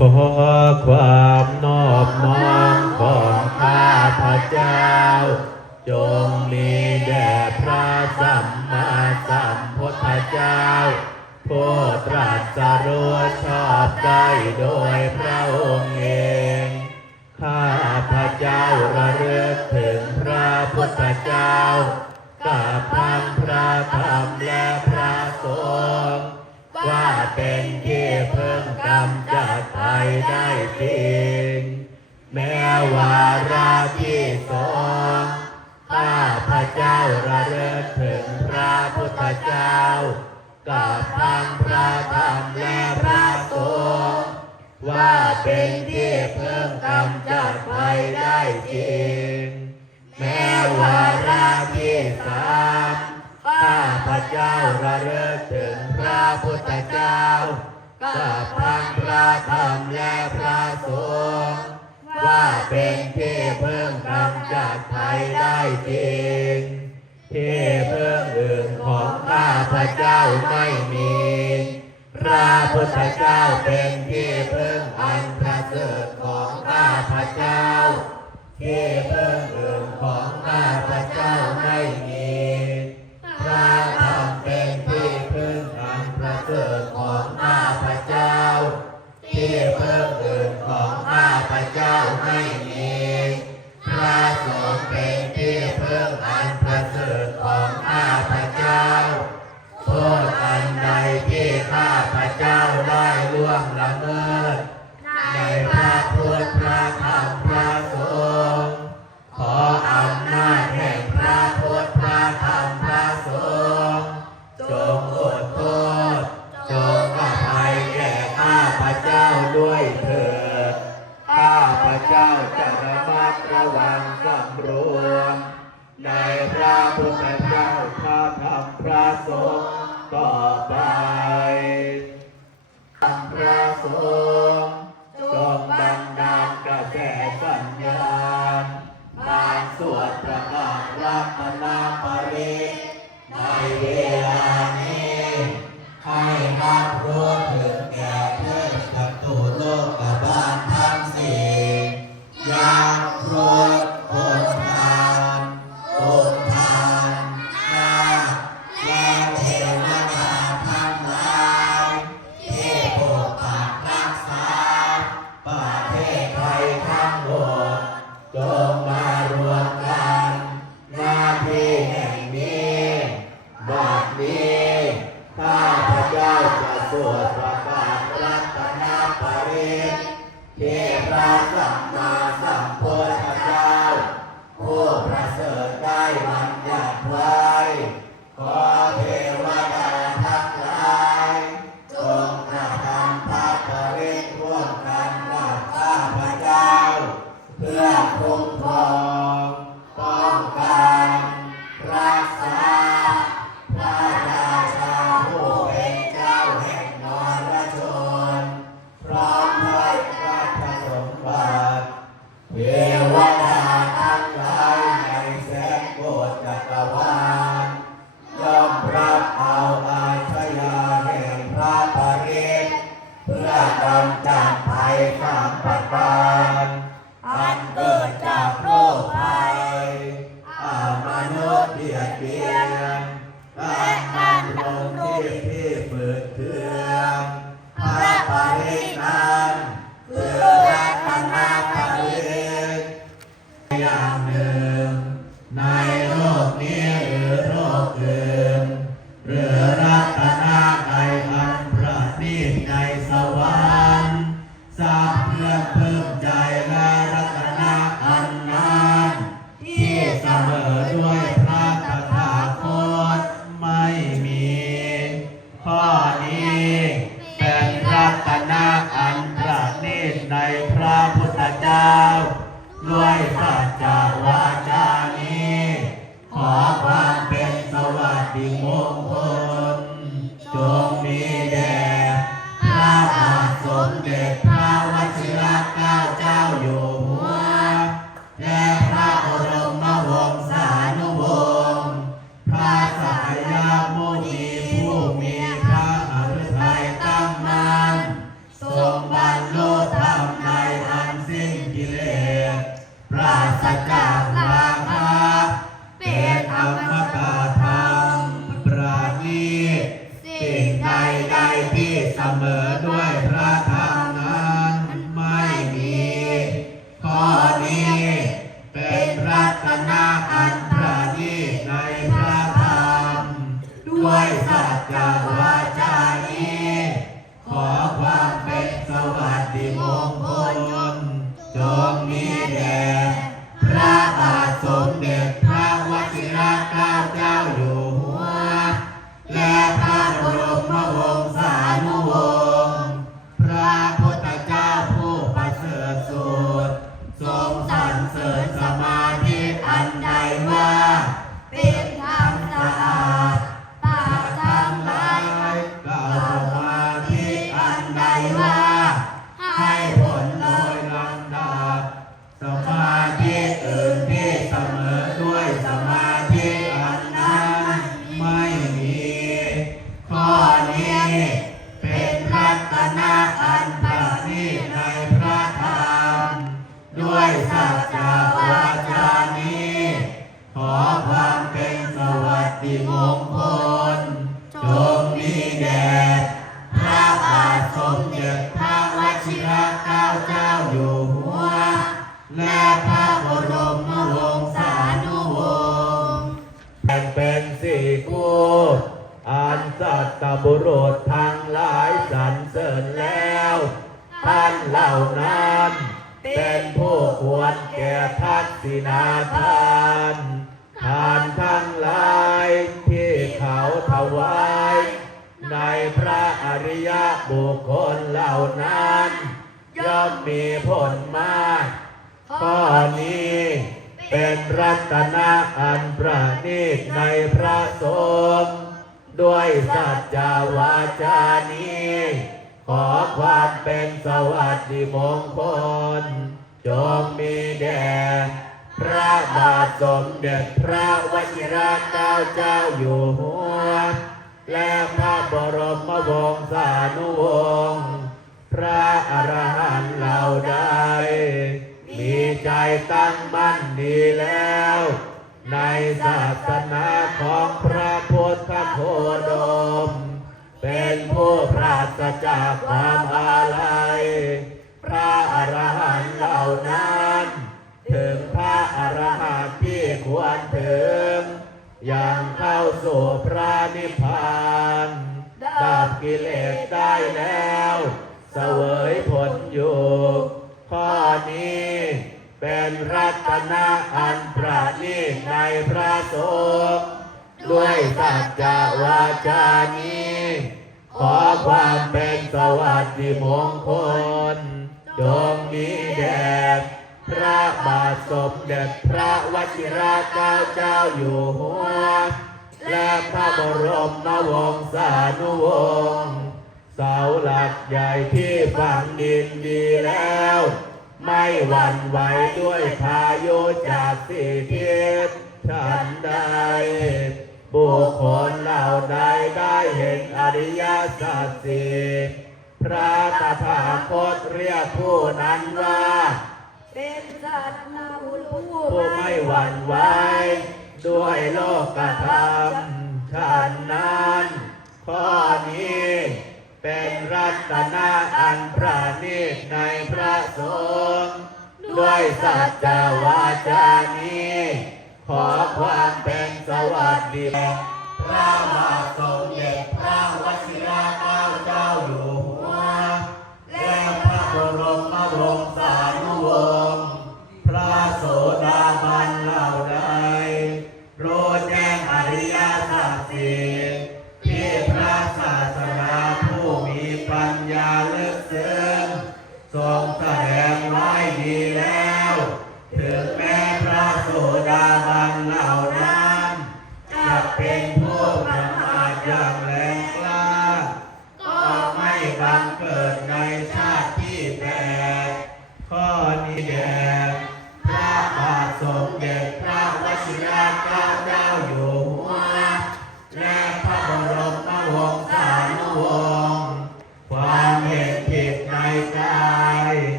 ขอความนอบน้อมของข้าพระเจ้า จงมีแด่พระสัมมาสัมพุทธเจ้าผู้ตรัสรู้ชอบได้โดยพระองค์เอง ข้าพระเจ้าระลึกถึงพระพุทธเจ้ากับพังพระธรรมและพระสงฆ์ว่าเป็นที่เพิ่งกำ ติงแม้วาราที่สองข้าพระเจ้าระลึกถึงพระพุทธเจ้า กับทั้งพระธรรมและพระสงฆ์ว่าเป็นที่เพิ่มกำจัดภัยได้จริง แม้วาราที่สามข้าพระเจ้าระลึกถึงพระพุทธเจ้า ไม่มี พระพุทธเจ้าเป็นที่พึ่งอันประเสริฐของข้าพเจ้า ที่พึ่งอื่นของข้าพเจ้าไม่มี พระธรรมเป็นที่พึ่งอันประเสริฐของข้าพเจ้า ที่พึ่งอื่นของข้าพเจ้าไม่มี พระสงฆ์เป็นที่พึ่งอัน Lord. 都了是吧 ทาน ทานทั้งหลายที่เขาถวาย ในพระอริยบุคคลเหล่านั้น ย่อมมีผลมากข้อนี้เป็นรัตนะอันประณีตในพระสงฆ์ด้วยสัจจาวาจานี้ ขอความเป็นสวัสดิมงคลจงมีแด่ พระบาทสมเด็จพระวชิรเกล้าเจ้าอยู่หัวและพระบรมวงศานุวงศ์พระอรหันต์เหล่าใดมีใจตั้งมั่นดีแล้ว ในศาสนาของพระพุทธโคดม เป็นผู้ปราศจากความอาลัย พระอรหันต์เหล่านั้น ยังเข้าสู่พระนิพพานดับกิเลสได้แล้วเสวยผลอยู่ ข้อนี้เป็นรัตนะอันประณีตในพระสงฆ์ด้วยสัจจวาจานี้ ขอความเป็นสวัสดิมงคล จงมีแด่ สมเด็จพระวชิรเกล้าเจ้าอยู่หัว และพระบรมวงศานุวงศ์เสาหลักใหญ่ที่ฝังดินดีแล้ว ไม่หวั่นไหวด้วยพายุจากสี่ทิศฉันใดบุคคลเหล่าใดได้เห็นอริยสัจสี่พระตถาคตเรียกผู้นั้นว่า เป็นสัตว์น วันไหวด้วยโลกธรรมฉันนั้นข้อนี้เป็นรัตนะอันประณีตในพระสงฆ์ด้วยสัจวาจานี้ ขอความเป็นสวัสดิพระบาสมเด็จพระวชิรเกล้าเจ้าอยู่หัวและพระบรมวงศานุวงศ์ อ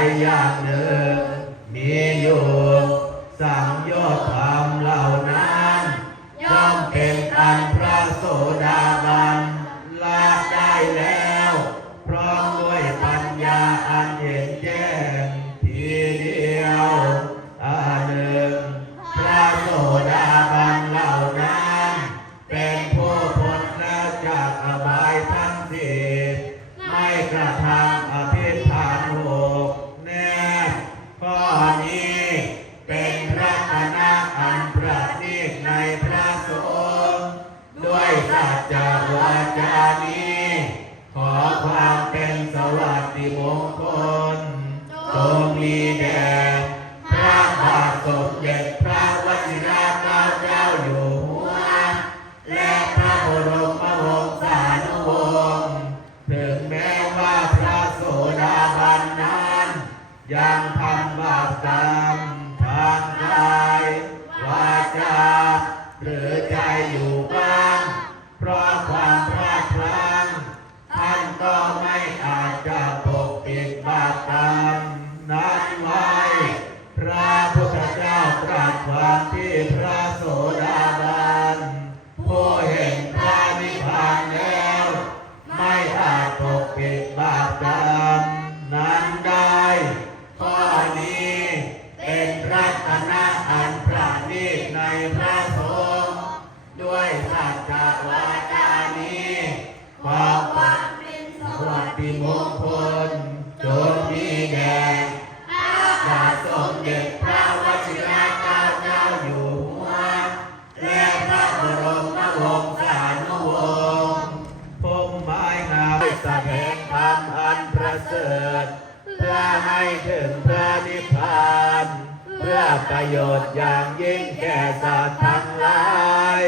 ยางใดอย่างหนึ่งมีอยู่ สำเพ็งธรรมอันประเสริฐ เพื่อให้ถึงพระนิพพาน เพื่อประโยชน์อย่างยิ่งแก่สัตว์ทั้งหลาย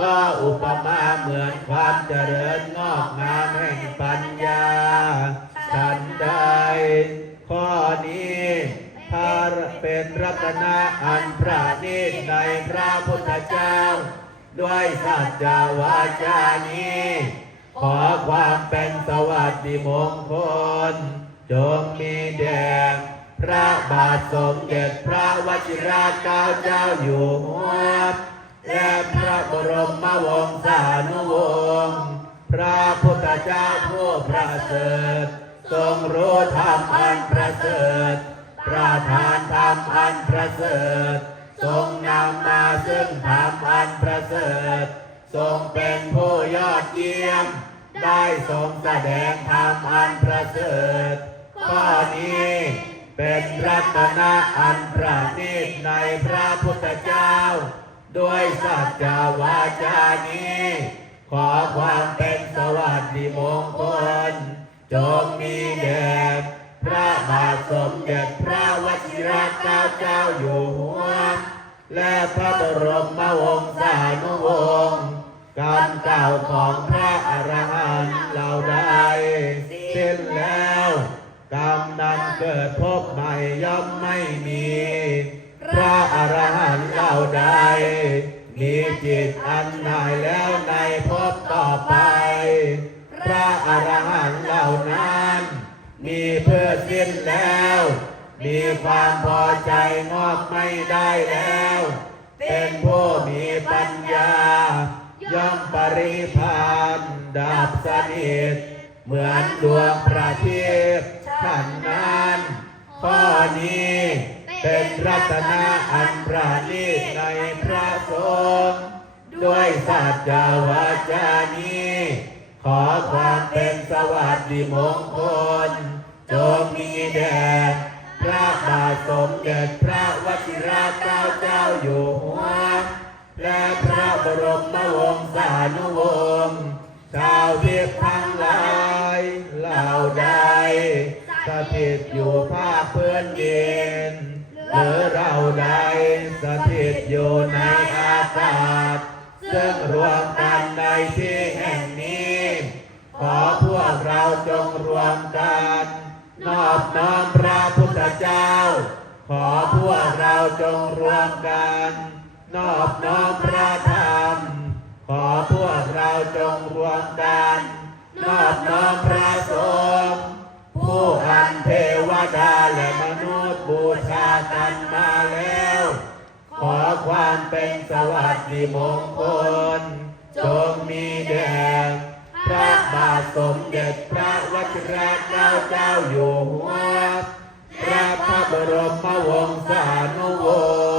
ก็อุปมาเหมือนความเจริญงอกงามแห่งปัญญา ฉันใด ข้อนี้พระเป็นรัตนาอันพระนิตในพระพุทธเจ้า ด้วยสัจจวาจานี้ขอความ เป็นสวัสดิมงคลจงมีแด่พระบาทสมเด็จพระวชิราเกล้าเจ้าอยู่หัวและพระบรมวงศานุวงศ์พระพุทธเจ้าผู้ประเสริฐทรงรู้ธรรมอันประเสริฐประทานธรรมอันประเสริฐทรงนำมาซึ่งธรรมอันประเสริฐทรงเป็นผู้ยอดเยี่ยม ได้ทรงแสดงธรรมอันประเสริฐข้อนี้เป็นรัตนะอันประณีตในพระพุทธเจ้า ด้วยสัจจวาจานี้ ขอความเป็นสวัสดิมงคล จงมีแด่พระบาทสมเด็จพระวชิรเกล้าเจ้าอยู่หัว และพระบรมวงศานุวงศ์ กรรมเก่าของพระอรหันต์เหล่าใดสิ้นแล้วกรรมนั้นเกิดพบใหม่ย่อมไม่มี พระอรหันต์เหล่าใดมีจิตอันหน่ายแล้วในภพต่อไป พระอรหันต์เหล่านั้น มีเพื่อสิ้นแล้ว มีความพอใจงอกไม่ได้แล้ว เป็นผู้มีปัญญา ย่อมปริพานดับสนิทเหมือนดวงประทีปฉันนั้นข้อนี้เป็นรัตนะอันประณีตในพระสงฆ์ด้วยสัจจวาจานี้ ขอความเป็นสวัสดิมงคล จงมีแด่พระบาทสมเด็จพระวชิราเกล้าเจ้าอยู่หัว และพระบรมวงศานุวงศ์ชาวเทียบทั้งหลายเหล่าใดสถิตอยู่ภาคเพื้นดินหรือเราใดสถิตอยู่ในอากาศ ซึ่งรวมกันในที่แห่งนี้ ขอพวกเราจงรวมกัน นอบน้อมพระพุทธเจ้า ขอพวกเราจงรวมกัน นอบน้อมพระธรรม ขอพวกเราจงรวมกันนอบน้อมพระสงฆ์ผู้อันเทวดาและมนุษย์บูชากันมาแล้ว ขอความเป็นสวัสดิมงคล จงมีแด่พระบาทสมเด็จพระวชิรเกล้าเจ้าอยู่หัวพระพระบรมวงศานุวง